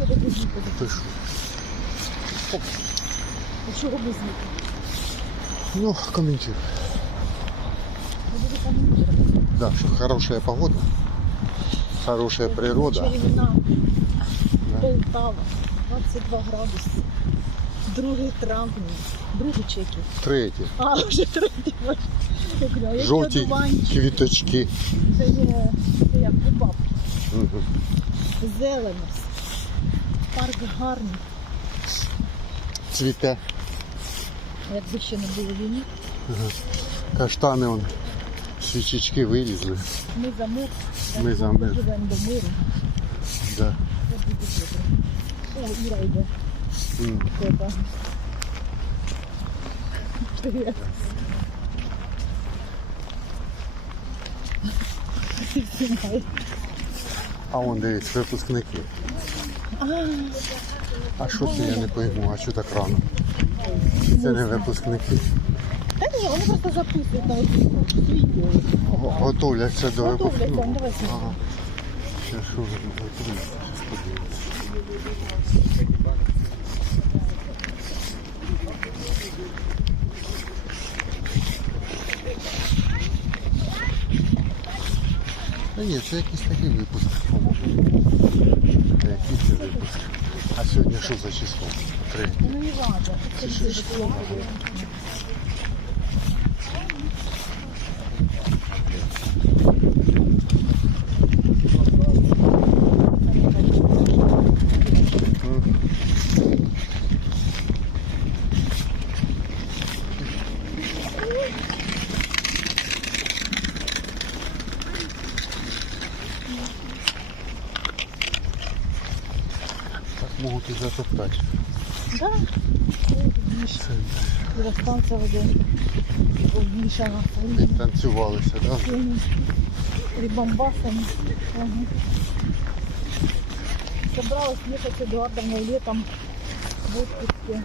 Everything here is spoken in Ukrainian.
що таке звідти? Ти що? А чого без звідти? Ну, комментируй. Ну, буде коментувати. Да, что хорошая погода, хорошая природа. Чарівна. Полтава. 22 градуси. 2 травня. Другий чеки. Третє. А, вже третій. боже. Я кажу, а які Жовті одуванчики? квіточки. Це є, це як у бабки. Мгм. Зелено. Парк гарний. Цвіте. Якби ще не було війни, Каштани он, свічечки вилізли. ми за мир. Ми за мир. Живемо до миру. Да. Це буде добре. О, Іра йде. М. Кота. Привіт. А вон дивись, випускники. А що це я не пойму, а що так рано? Це не випускники. Та ні, вони просто записують на відео. Готовляться до Готовляться, випускного. ну, давай. Ага. Ще що вже готуються, подивимося. Та ні, це якийсь такий випуск. Це Який це випуск. А сьогодні що за число? Три. Ну не важно. Так можуть і затоптати. Да. Це Станція води обвішана. відтанцювалися, так? Да? Цими прибамбасами. Ага. Собралась ехать Эдуардовна летом в отпуске.